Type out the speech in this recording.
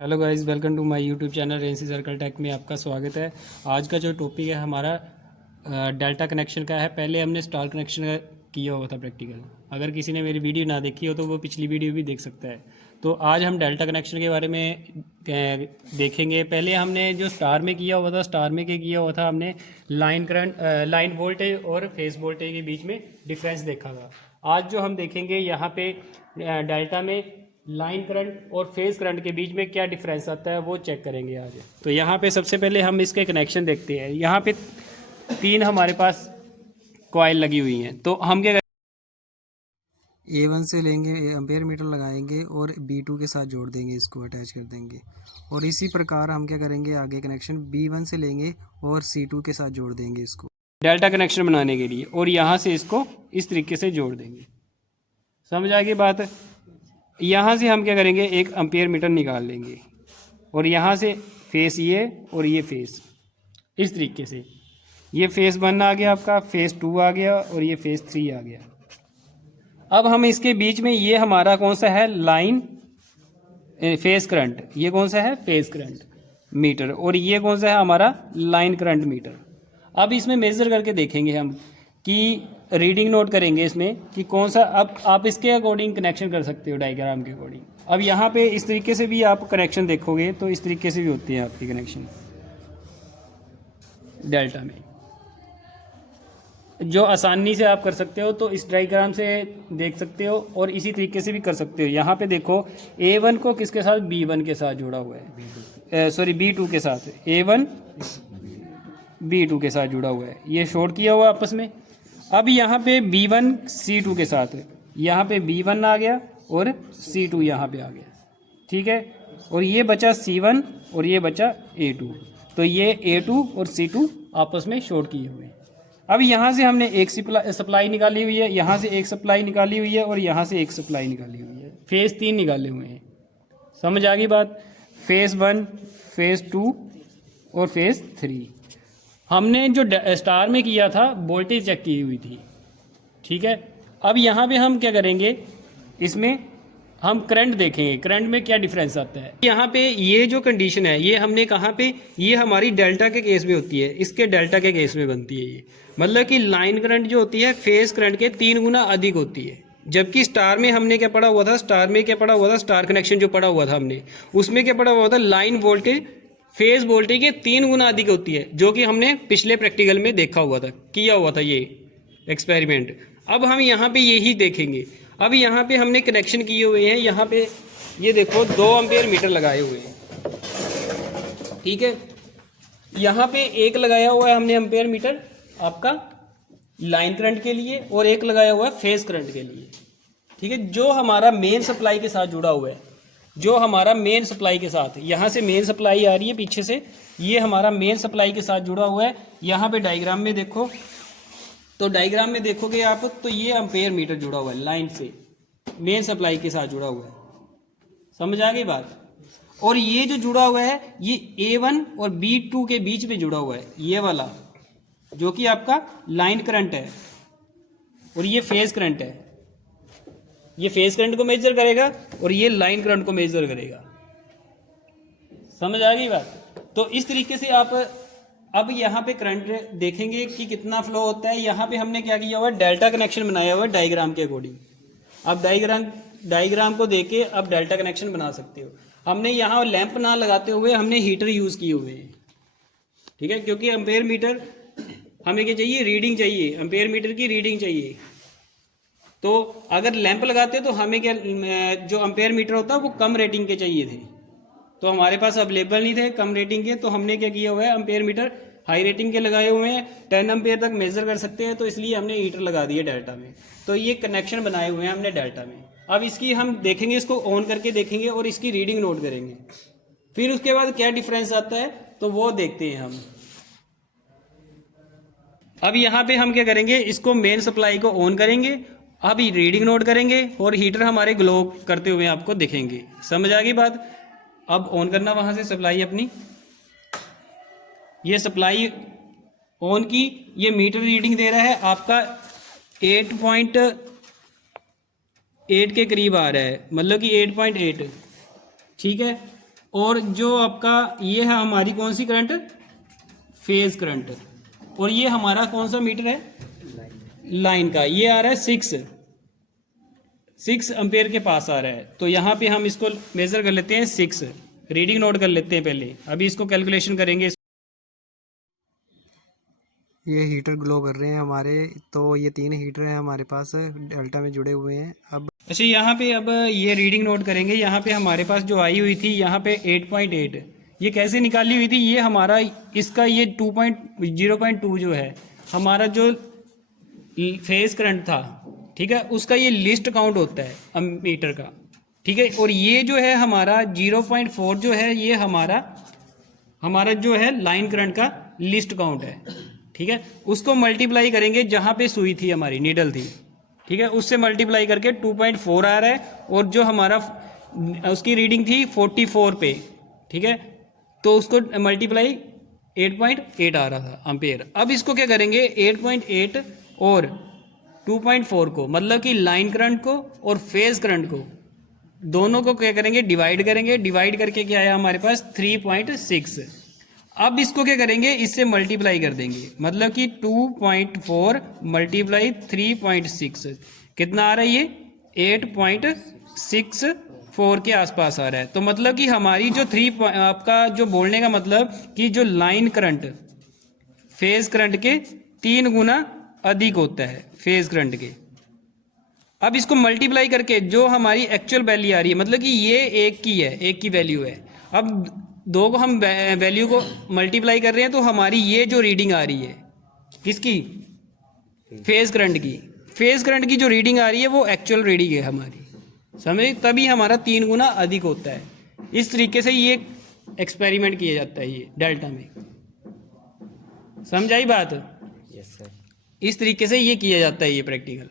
Hello guys, welcome to my YouTube channel Rency circle tech में आपका स्वागत है। आज का जो टॉपिक है हमारा डेल्टा कनेक्शन का है। पहले हमने स्टार कनेक्शन का किया हुआ था प्रैक्टिकल। अगर किसी ने मेरी वीडियो ना देखी हो तो वो पिछली वीडियो भी देख सकता है। तो आज हम डेल्टा कनेक्शन के बारे में देखेंगे। पहले हमने जो स्टार में किया हुआ था, स्टार में क्या किया हुआ था, हमने लाइन करंट, लाइन वोल्टेज और फेस वोल्टेज के बीच में डिफरेंस देखा था। आज जो हम देखेंगे यहाँ पे डेल्टा में लाइन करंट और फेज करंट के बीच में क्या डिफरेंस आता है वो चेक करेंगे आज। तो यहाँ पे सबसे पहले हम इसके कनेक्शन देखते हैं। यहाँ पे तीन हमारे पास कॉइल लगी हुई हैं। तो हम क्या A1 से लेंगे, एम्पेयर मीटर लगाएंगे और B2 के साथ जोड़ देंगे, इसको अटैच कर देंगे। और इसी प्रकार हम क्या करेंगे, आगे कनेक्शन B1 से लेंगे और C2 के साथ जोड़ देंगे इसको डेल्टा कनेक्शन बनाने के लिए, और यहाँ से इसको इस तरीके से जोड़ देंगे। समझ आ गई बात। यहाँ से हम क्या करेंगे, एक एम्पेयर मीटर निकाल लेंगे और यहाँ से फेस ये और ये फेस इस तरीके से। ये फेस 1 आ गया आपका, फेस 2 आ गया और ये फेस 3 आ गया। अब हम इसके बीच में, ये हमारा कौन सा है, लाइन फेस करंट, ये कौन सा है, फेस करंट मीटर, और ये कौन सा है हमारा, लाइन करंट मीटर। अब इसमें मेजर करके देखेंगे हम कि रीडिंग नोट करेंगे इसमें कि कौन सा। अब आप इसके अकॉर्डिंग कनेक्शन कर सकते हो, डायग्राम के अकॉर्डिंग। अब यहाँ पे इस तरीके से भी आप कनेक्शन देखोगे तो इस तरीके से भी होती है आपकी कनेक्शन डेल्टा में, जो आसानी से आप कर सकते हो। तो इस डायग्राम से देख सकते हो और इसी तरीके से भी कर सकते हो। यहाँ पे देखो, A1 को किसके साथ, B1 के साथ जुड़ा हुआ है, सॉरी B2 के साथ। A1 B2 के साथ जुड़ा हुआ है, ये शॉर्ट किया हुआ आपस में। अब यहाँ पे B1 C2 के साथ, यहाँ पे B1 आ गया और C2 यहाँ पे आ गया, ठीक है। और ये बचा C1 और ये बचा A2। तो ये A2 और C2 आपस में शॉर्ट किए हुए हैं। अब यहाँ से हमने एक सप्लाई निकाली हुई है, यहाँ से एक सप्लाई निकाली हुई है और यहाँ से एक सप्लाई निकाली हुई है। फेज 3 निकाले हुए हैं। समझ आ गई बात। फेज 1, फेज 2 और फेज 3। हमने जो स्टार में किया था वोल्टेज चेक की हुई थी, ठीक है। अब यहाँ पे हम क्या करेंगे, इसमें हम करंट देखेंगे, करंट में क्या डिफरेंस आता है। यहाँ पे ये जो कंडीशन है, ये हमने कहाँ पे, ये हमारी डेल्टा के केस में होती है, इसके डेल्टा के केस में बनती है ये। मतलब कि लाइन करंट जो होती है फेज करंट के 3 गुना अधिक होती है। जबकि स्टार में हमने क्या पढ़ा हुआ था, स्टार में क्या पढ़ा हुआ था, स्टार कनेक्शन जो पढ़ा हुआ था हमने, उसमें क्या पढ़ा हुआ था, लाइन वोल्टेज फेज वोल्टेज के 3 गुना अधिक होती है, जो कि हमने पिछले प्रैक्टिकल में देखा हुआ था, किया हुआ था ये एक्सपेरिमेंट। अब हम यहाँ पे यही देखेंगे। अब यहाँ पे हमने कनेक्शन किए हुए हैं, यहाँ पे ये देखो 2 एम्पेयर मीटर लगाए हुए हैं, ठीक है। यहाँ पे एक लगाया हुआ है हमने एम्पेयर मीटर आपका लाइन करंट के लिए, और एक लगाया हुआ है फेज करंट के लिए, ठीक है। जो हमारा मेन सप्लाई के साथ जुड़ा हुआ है, जो हमारा मेन सप्लाई के साथ, यहाँ से मेन सप्लाई आ रही है पीछे से, ये हमारा मेन सप्लाई के साथ जुड़ा हुआ है। यहाँ पे डायग्राम में देखो, तो डायग्राम में देखोगे आप तो ये एम्पेयर मीटर जुड़ा हुआ है, लाइन से मेन सप्लाई के साथ जुड़ा हुआ है। समझ आ गई बात। और ये जो जुड़ा हुआ है, ये A1 और B2 के बीच में जुड़ा हुआ है, ये वाला जो कि आपका लाइन करंट है, और ये फेज करंट है। ये फेज करंट को मेजर करेगा और ये लाइन करंट को मेजर करेगा। समझ आ गई बात। तो इस तरीके से आप अब यहाँ पे करंट देखेंगे कि कितना फ्लो होता है। यहाँ पे हमने क्या किया हुआ है, डेल्टा कनेक्शन बनाया हुआ है डायग्राम के अकॉर्डिंग। अब डायग्राम को देके अब डेल्टा कनेक्शन बना सकते हो। हमने यहाँ लैंप ना लगाते हुए हमने हीटर यूज किए हुए हैं, ठीक है। क्योंकि एम्पेयर मीटर हमें क्या चाहिए, रीडिंग चाहिए, एम्पेयर मीटर की रीडिंग चाहिए। तो अगर लैंप लगाते तो हमें क्या, जो एम्पेयर मीटर होता है वो कम रेटिंग के चाहिए थे, तो हमारे पास अवेलेबल नहीं थे कम रेटिंग के। तो हमने क्या किया हुआ है, एम्पेयर मीटर हाई रेटिंग के लगाए हुए हैं, 10 एम्पेयर तक मेजर कर सकते हैं, तो इसलिए हमने हीटर लगा दिया डेल्टा में। तो ये कनेक्शन बनाए हुए हैं हमने डेल्टा में। अब इसकी हम देखेंगे, इसको ऑन करके देखेंगे और इसकी रीडिंग नोट करेंगे। फिर उसके बाद क्या डिफरेंस आता है तो वो देखते हैं हम। अब यहाँ पे हम क्या करेंगे, इसको मेन सप्लाई को ऑन करेंगे, अब रीडिंग नोट करेंगे और हीटर हमारे ग्लो करते हुए आपको दिखेंगे। समझ आ गई बात। अब ऑन करना वहां से सप्लाई अपनी, ये सप्लाई ऑन की, ये मीटर रीडिंग दे रहा है आपका 8.8 के करीब आ रहा है, मतलब कि 8.8, ठीक है। और जो आपका ये है हमारी कौन सी करंट, फेज करंट, और ये हमारा कौन सा मीटर है, लाइन का, ये आ रहा है 6 एम्पेयर के पास आ रहा है। तो यहाँ पे हम इसको मेजर कर लेते हैं 6, रीडिंग नोट कर लेते हैं पहले, अभी इसको कैलकुलेशन करेंगे। ये हीटर ग्लो कर रहे हैं हमारे, तो ये 3 हीटर हैं हमारे पास डेल्टा में जुड़े हुए हैं। अब अच्छा यहाँ पे अब ये रीडिंग नोट करेंगे। यहाँ पे हमारे पास जो आई हुई थी यहाँ पे 8.8, ये कैसे निकाली हुई थी, ये हमारा इसका ये 0.2 जो है हमारा जो फेज करंट था, ठीक है, उसका ये लिस्ट काउंट होता है अमीटर का, ठीक है। और ये जो है हमारा 0.4 जो है ये हमारा जो है लाइन करंट का लिस्ट काउंट है, ठीक है। उसको मल्टीप्लाई करेंगे जहाँ पे सुई थी हमारी, नीडल थी, ठीक है, उससे मल्टीप्लाई करके 2.4 आ रहा है। और जो हमारा उसकी रीडिंग थी 44 पे, ठीक है, तो उसको मल्टीप्लाई 8.8 आ रहा था एम्पेयर। अब इसको क्या करेंगे, 8.8 और 2.4 को, मतलब कि लाइन करंट को और फेज करंट को, दोनों को क्या करेंगे, डिवाइड करेंगे। डिवाइड करके क्या आया हमारे पास, 3.6। अब इसको क्या करेंगे, इससे मल्टीप्लाई कर देंगे, मतलब कि 2.4 मल्टीप्लाई 3.6 कितना आ रहा है, ये 8.64 के आसपास आ रहा है। तो मतलब कि हमारी जो आपका जो बोलने का मतलब कि जो लाइन करंट फेज करंट के 3 गुना अधिक होता है फेज करंट के। अब इसको मल्टीप्लाई करके जो हमारी एक्चुअल वैल्यू आ रही है, मतलब कि ये एक की वैल्यू है, अब 2 को हम वैल्यू को मल्टीप्लाई कर रहे हैं, तो हमारी ये जो रीडिंग आ रही है किसकी, फेज करंट की, फेज करंट की जो रीडिंग आ रही है वो एक्चुअल रीडिंग है हमारी, समझे, तभी हमारा 3 गुना अधिक होता है। इस तरीके से ये एक्सपेरिमेंट किया जाता है ये डेल्टा में, समझ आई बात? Yes sir. इस तरीके से ये किया जाता है ये प्रैक्टिकल।